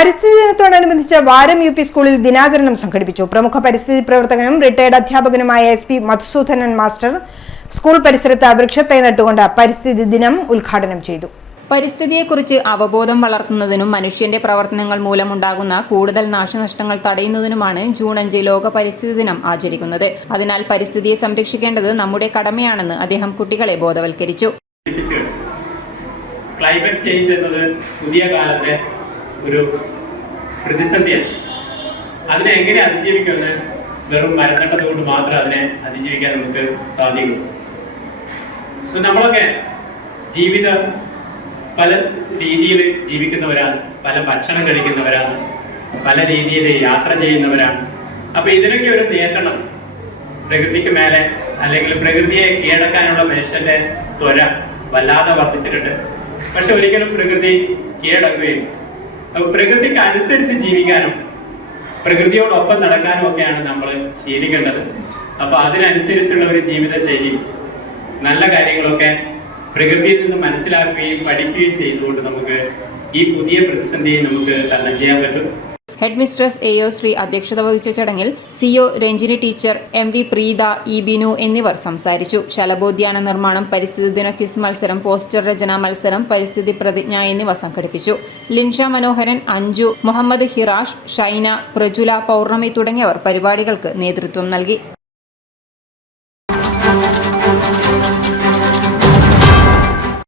പരിസ്ഥിതി ദിനത്തോടനുബന്ധിച്ച് വാരം യു പി സ്കൂളിൽ ദിനാചരണം സംഘടിപ്പിച്ചു. പ്രമുഖ പരിസ്ഥിതി പ്രവർത്തകനും റിട്ടയർഡ് അധ്യാപകനുമായ SP മധുസൂദനൻ മാസ്റ്റർ സ്കൂൾ പരിസരത്ത് വൃക്ഷത്തൈ നട്ടുകൊണ്ട് പരിസ്ഥിതി ദിനം ഉദ്ഘാടനം ചെയ്തു. പരിസ്ഥിതിയെക്കുറിച്ച് അവബോധം വളർത്തുന്നതിനും മനുഷ്യന്റെ പ്രവർത്തനങ്ങൾ മൂലമുണ്ടാകുന്ന കൂടുതൽ നാശനഷ്ടങ്ങൾ തടയുന്നതിനുമാണ് ജൂൺ 5 ലോക പരിസ്ഥിതി ദിനം ആചരിക്കുന്നത്. അതിനാൽ പരിസ്ഥിതിയെ സംരക്ഷിക്കേണ്ടത് നമ്മുടെ കടമയാണെന്ന് അദ്ദേഹം കുട്ടികളെ ബോധവൽക്കരിച്ചു. ക്ലൈമറ്റ് ചേഞ്ച് എന്നത് പുതിയ കാലത്തെ ഒരു പ്രതിസന്ധിയാണ്. അതിനെ എങ്ങനെ അതിജീവിക്കുമെന്ന് വെറും മരനട്ടത് കൊണ്ട് മാത്രം അതിനെ അതിജീവിക്കാൻ നമുക്ക് സാധിക്കും. നമ്മളൊക്കെ ജീവിതം പല രീതിയിൽ ജീവിക്കുന്നവരാണ്, പല ഭക്ഷണം കഴിക്കുന്നവരാണ്, പല രീതിയിൽ യാത്ര ചെയ്യുന്നവരാണ്. അപ്പൊ ഇതിനൊക്കെ ഒരു നിയന്ത്രണം പ്രകൃതിക്ക് മേലെ അല്ലെങ്കിൽ പ്രകൃതിയെ കീഴടക്കാനുള്ള മനുഷ്യന്റെ ത്വര വല്ലാതെ വർദ്ധിച്ചിട്ടുണ്ട്. പക്ഷെ ഒരിക്കലും പ്രകൃതി കീഴടക്കുകയും പ്രകൃതിക്ക് അനുസരിച്ച് ജീവിക്കാനും പ്രകൃതിയോടൊപ്പം നടക്കാനും ഒക്കെയാണ് നമ്മൾ ശീലിക്കേണ്ടത്. അപ്പൊ അതിനനുസരിച്ചുള്ള ഒരു ജീവിതശൈലി, നല്ല കാര്യങ്ങളൊക്കെ പ്രകൃതിയിൽ നിന്ന് മനസ്സിലാക്കുകയും പഠിക്കുകയും ചെയ്തുകൊണ്ട് നമുക്ക് ഈ പുതിയ പ്രതിസന്ധിയെ നമുക്ക് തരണം ചെയ്യാൻ പറ്റും. ഹെഡ് മിസ്ട്രസ് AO ശ്രീ അധ്യക്ഷത വഹിച്ച ചടങ്ങിൽ CO Ranjini teacher, MV Preetha, E Binu എന്നിവർ സംസാരിച്ചു. ശലഭോദ്യാന നിർമ്മാണം, പരിസ്ഥിതി ദിന ക്വിസ് മത്സരം, പോസ്റ്റർ രചനാ മത്സരം, പരിസ്ഥിതി പ്രതിജ്ഞ എന്നിവ സംഘടിപ്പിച്ചു. ലിൻഷ മനോഹരൻ, അഞ്ജു, മുഹമ്മദ് ഹിറാഷ്, ഷൈന, പ്രജുല, പൗർണമി തുടങ്ങിയവർ പരിപാടികൾക്ക് നേതൃത്വം നൽകി.